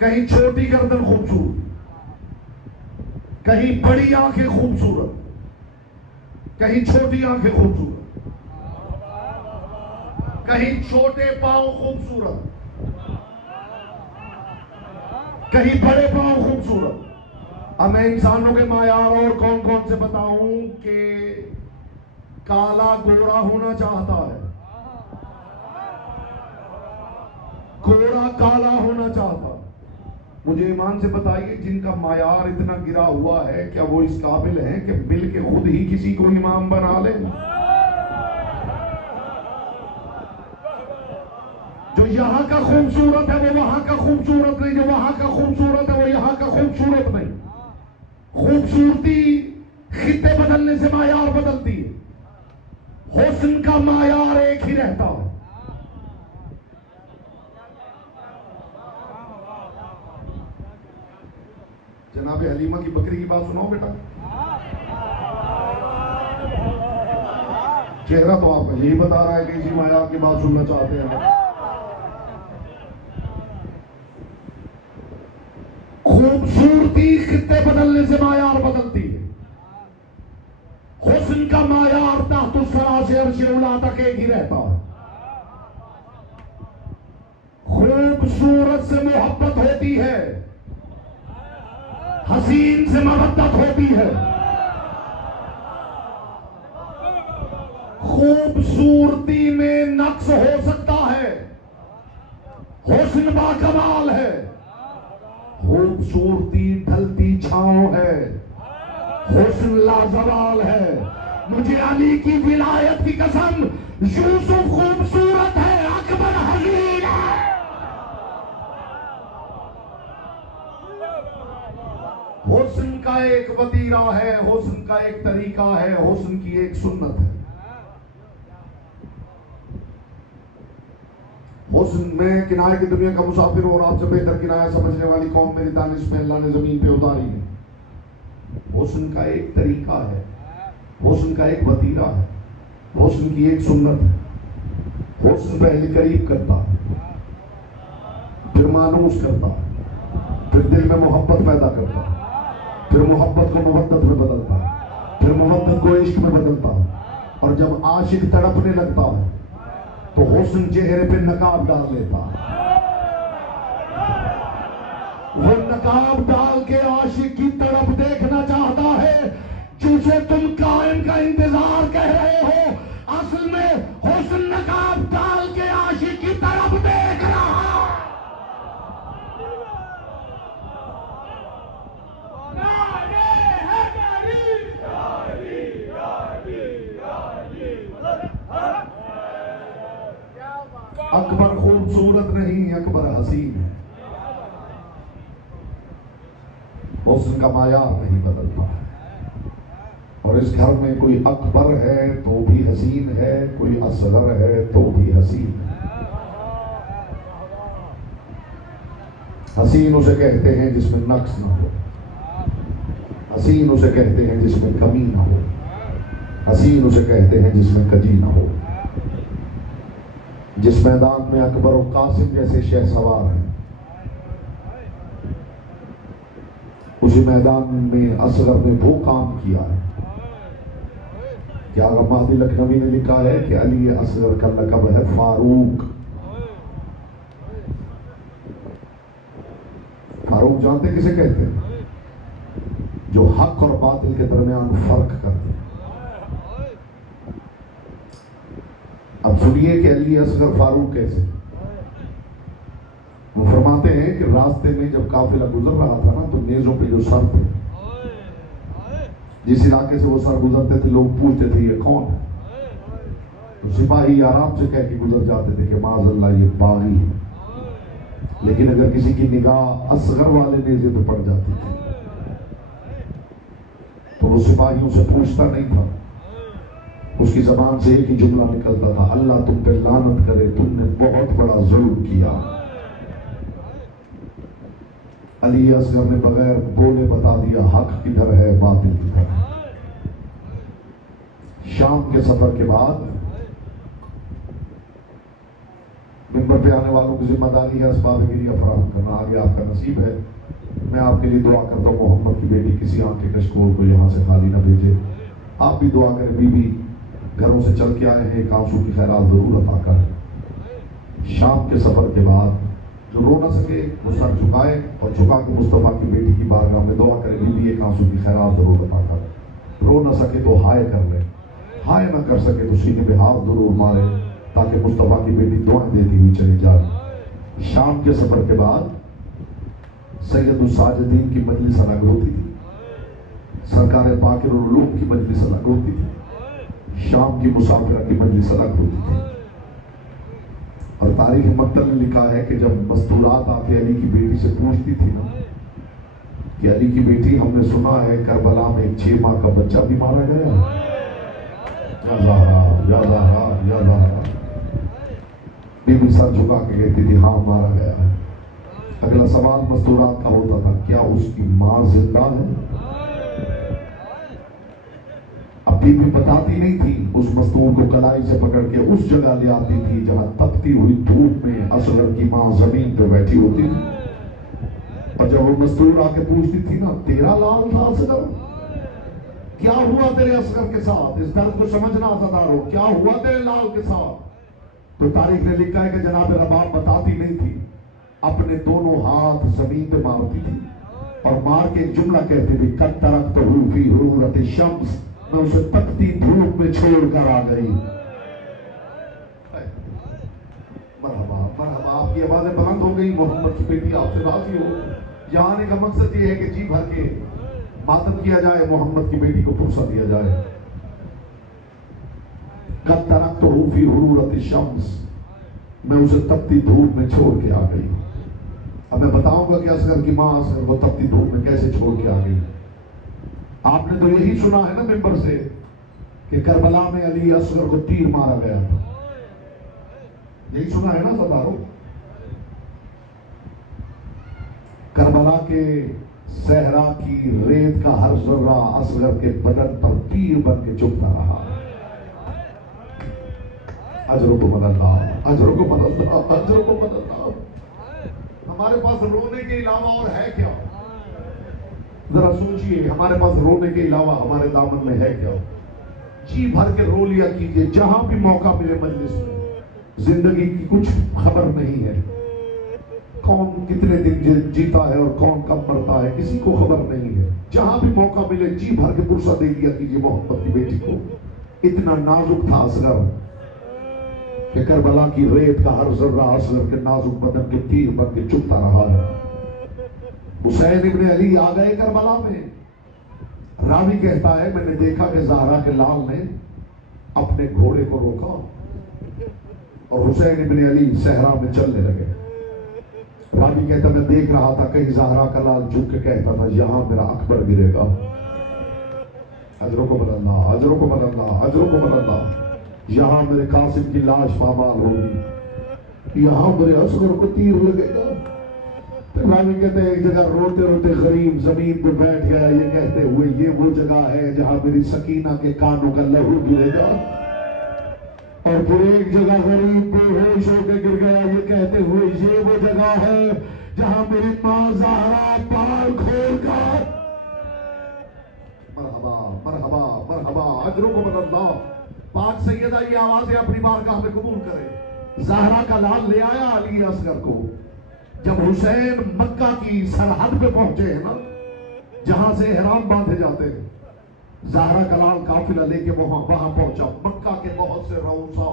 कहीं छोटी गर्दन खूबसूरत, कहीं बड़ी आंखें खूबसूरत, कहीं छोटी आंखें खूबसूरत, कहीं छोटे पांव खूबसूरत, कहीं बड़े पांव खूबसूरत। अब मैं इंसानों के मायार और कौन कौन से बताऊं कि काला गोरा होना चाहता है, गोरा काला होना चाहता। मुझे ईमान से बताइए, जिनका मायार इतना गिरा हुआ है, क्या वो इस काबिल हैं कि मिल के खुद ही किसी को इमाम बना ले? जो यहां का खूबसूरत है वो वहां का खूबसूरत नहीं, जो वहां का खूबसूरत है वो यहां का खूबसूरत नहीं। खूबसूरती खित्ते बदलने से मायार बदलती है, हुस्न का मायार एक ही रहता है। जनाब हलीमा की बकरी की बात सुनाओ बेटा। चेहरा तो आपका यही बता रहा है कि इसी मायार की बात सुनना चाहते हैं। खूबसूरती खित्ते बदलने से मायार बदलती है। हुस्न का मायार ताहतुस सरा से अर्श उला तक एक ही रहता है। खूबसूरत से मोहब्बत होती है, हसीन से मवद्दत होती है। खूबसूरती में नक्स हो सकता है, हुस्न बाकमाल है। खूबसूरती ढलती छांव है, हुस्न लाजवाल है। मुझे अली की विलायत की कसम, यूसुफ खूबसूरत है, अकबर हसीन है। हुस्न का एक वतीरा है, हुस्न का एक तरीका है, हुस्न की एक सुन्नत है। हुस्न में किनारे की दुनिया का मुसाफिर और आपसे बेहतर किनाया समझने वाली कौम मेरी दानिश में अल्लाह ने जमीन पे उतारी है। हुस्न का एक तरीका है, हुस्न का एक वतीरा है, हुस्न की एक सुन्नत है। हुस्न पहले करीब करता है, फिर मानूस करता है, फिर दिल में मोहब्बत पैदा करता है, फिर मोहब्बत को मोहब्बत में बदलता है, फिर मोहब्बत को इश्क में बदलता है। और जब आशिक तड़पने लगता है तो हुस्न चेहरे पे नकाब डाल लेता है। वो नकाब डाल के आशिक की तड़प देखना चाहता है, जिसे तुम कायम का इंतजार कह रहे हो। असल में हुस्न नकाब डाल के आशिक की तड़प देख रहा है। अकबर खूबसूरत नहीं, अकबर हसीन है। हुस्न का मायार नहीं बदलता है। और इस घर में कोई अकबर है तो भी हसीन है, कोई असगर है तो भी हसीन है। हसीन उसे कहते हैं जिसमें नक्स ना हो, हसीन उसे कहते हैं जिसमें कमी ना हो, हसीन उसे कहते हैं जिसमें कजी ना हो। जिस मैदान में अकबर और कासिम जैसे शहसवार हैं, उसी मैदान में असगर ने वो काम किया है कि आगा महदी लखनवी ने लिखा है कि अली असगर का लक़ब है फारूक। फारूक जानते किसे कहते हैं? जो हक और बातिल के दरमियान फर्क करते हैं। अब सुनिए कि अली असगर फारूक कैसे। वो फरमाते हैं कि रास्ते में जब काफिला गुजर रहा था ना, तो नेज़ों पे जो सर थे, जिस इलाके से वो सर गुजरते थे, लोग पूछते थे ये कौन है। तो सिपाही आराम से कह के गुजर जाते थे कि माज़अल्लाह ये बागी है। लेकिन अगर किसी की निगाह असगर वाले नेज़े पे पड़ जाती थी तो वो सिपाहियों से पूछता नहीं था, उसकी जबान से एक ही जुमला निकलता था, अल्लाह तुम पे लानत करे, तुमने बहुत बड़ा जुल्म किया। अली असगर ने बगैर बोले बता दिया हक किधर है, बातिल किधर है। शाम के सफर के बाद मिंबर पे आने वालों की जिम्मेदारी है असबाब गिरिया फराहम करना। आगे आपका नसीब है। मैं आपके लिए दुआ करता हूँ मोहम्मद की बेटी किसी आंख के कशकोल को यहाँ से खाली ना भेजे। आप भी दुआ करें, बीबी घरों से चल के आए हैं, एक आंसू की खैरात जरूर अता करें। शाम के सफर के बाद जो रो ना सके वो सर झुकाए और झुका के मुस्तफ़ा की बेटी की बारगाह में दुआ करे, बीबी एक आंसू की खैरात जरूर अता कर। रो ना सके तो हाय कर ले, हाय ना कर सके तो सीने पे हाथ जरूर मारे, ताकि मुस्तफ़ा की बेटी दुआएं देती हुई चली जाए। शाम के सफर के बाद सैयदुल साजिदीन की मजलिस अलग होती थी, सरकार बाकिर और उलूम की मजलिस अलग होती थी, शाम की मुसाफिरा की मजलिस अलग होती थी। और तारीख मक्तल ने लिखा है कि जब मस्तूरात आके अली की बेटी से पूछती थी ना कि अली की बेटी हमने सुना है करबला में एक 6 माह का बच्चा भी मारा गया, या ज़हरा, या ज़हरा, या ज़हरा, बीबी सर झुका के कहती थी हाँ मारा गया है। अगला सवाल मस्तूरात का होता था, क्या उसकी माँ जिंदा है? अब बीबी बताती नहीं थी, उस मस्तूर को कलाई से पकड़ के उस जगह ले आती थी जहां तपती हुई धूप में असगर की मां जमीन पे बैठी होती थी। और जब वो मस्तूर आके पूछती थी ना, तेरा लाल था असगर, क्या हुआ तेरे असगर के साथ, इस दर्द को समझना सदारो, क्या हुआ तेरे लाल के साथ, तो तारीख ने लिखा है कि जनाब रबाब बताती नहीं थी, अपने दोनों हाथ जमीन पे मारती थी और मार के एक जुमला कहती थी, कद तरक तो फी हुरूरत शम्स, मैं उसे तपती धूप में छोड़कर आ गई। मरहबा मरहबा, आपकी आवाजें बुलंद हो गई, मोहम्मद की बेटी आपसे राजी हो। यहाँ आने का मकसद ये है कि जी भर के मातम किया जाए, मोहम्मद की बेटी को पुरसा दिया जाए। कद तरक तो फी हुरूरत शम्स, मैं उसे तपती धूप में छोड़ के आ गई। अब मैं बताऊंगा कि असगर की मां असगर वो तपती धूप में कैसे छोड़ के आ गई। आपने तो यही सुना है ना मिंबर से कि करबला में अली असगर को तीर मारा गया था, यही सुना है ना सदारो। करबला के सहरा की रेत का हर जर्रा असगर के बदन पर तीर बन के चुभता रहा। अजरों को बदलना, अजरों को बदलना, अजरों को बदलना। हमारे पास रोने के अलावा और है क्या? जरा सोचिए, हमारे पास रोने के अलावा हमारे दामन में है क्या? जी भर के रो लिया कीजिए, जहां भी मौका मिले मजलिस में। जिंदगी की कुछ खबर नहीं है, कौन कितने दिन जीता है और कौन कब मरता है किसी को खबर नहीं है। जहां भी मौका मिले जी भर के पुरसा दे दिया कीजिए मोहम्मद की बेटी को। इतना नाजुक था असगर कि करबला की रेत का हर जर्रा असगर के नाजुक बदन के तीर बन के चुभता रहा है। हुसैन इब्ने अली आ गए करबला में। रावी कहता है, मैंने देखा कि ज़हरा के लाल ने अपने घोड़े को रोका और हुसैन इब्ने अली सहरा में चलने लगे। रावी कहता, मैं देख रहा था कहीं ज़हरा का लाल झुक के कहता था, यहां मेरा अकबर गिरेगा। अजरों को बदलना, अजरों को बदलना, अजरों को बदलना। यहां मेरे कासिम की लाश पामाल होगी, यहां मेरे असगर को तीर लगेगा। रावी कहते हैं, एक जगह रोते रोते गरीब जमीन पे बैठ गया, ये कहते हुए, ये वो जगह है जहां मेरी सकीना के कानों का लहू गिरेगा। और फिर एक जगह गरीब बेहोश होकर गिर गया, ये कहते हुए, ये वो जगह है जहां मेरी मां ज़हरा पाल खोलकर। मरहबा मरहबा मरहबा, अजरों को बदलना। पाक सैयदा ये आवाजें अपनी बारगाह में कबूल करे। ज़हरा का लाल ले आया अली असगर को। जब हुसैन मक्का की सरहद पे पहुंचे हैं ना, जहां से एहराम बांधे जाते हैं, ज़हरा का लाल काफिला लेके वहां पहुंचा। मक्का के बहुत से रऊसा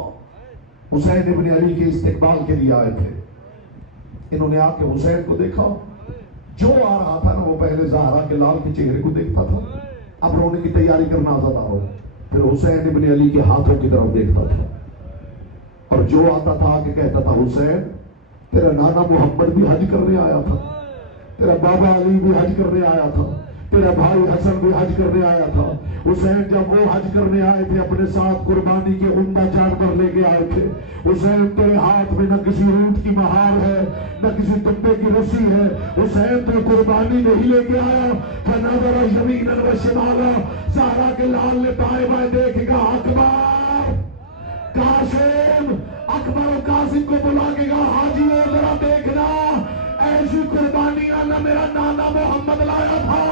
हुसैन इब्ने अली के इस्तिकबाल के लिए आए थे। इन्होंने आके हुसैन को देखा, जो आ रहा था ना वो पहले ज़हरा के लाल के चेहरे को देखता था, अब रोने की तैयारी करना ज़्यादा हो, फिर हुसैन इब्ने अली के हाथों की तरफ देखता था और जो आता था आके कहता था, हुसैन तेरा नाना मोहम्मद भी हज करने आया था, तेरा बाबा अली भी हज करने आया था, तेरा भाई हसन भी हज करने आया था। हुसैन जब वो हज करने आए थे, अपने साथ कुर्बानी के उम्दा जानवर लेके आए थे। हुसैन तेरे हाथ में न किसी ऊंट की महार है, न किसी दुब्बे की रस्सी है। हुसैन तो कुर्बानी नहीं लेके आया। फनज़रा यमीनन व शिमाला, ज़हरा के लाल ने दाएं बाएं देखेगा, अकबर कासिम, अकबर और कासिम को बुला के कहा, हाजी वो जरा देखना, ऐसी कुर्बानियां न मेरा नाना मोहम्मद लाया था,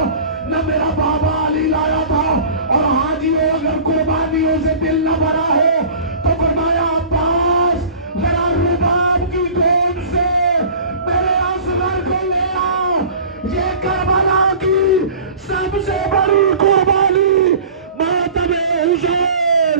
न मेरा बाबा अली लाया था। और हाजी वो अगर कुर्बानियों से दिल न भरा हो तो फरमाया, अब्बास जरा रुबाब की गोद से मेरे असगर को ले आ। ये करबला की सबसे बड़ी कुर्बानी मातमे हुसैन।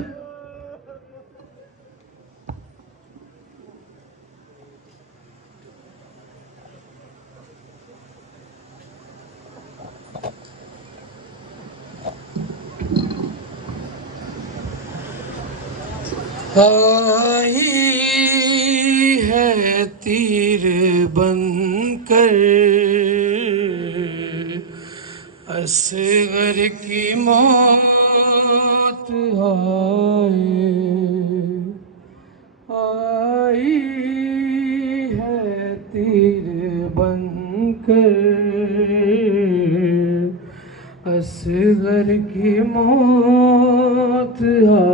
आई है तीर बनकर असगर की मौत, आई है तीर बनकर असगर की मौत। हाथ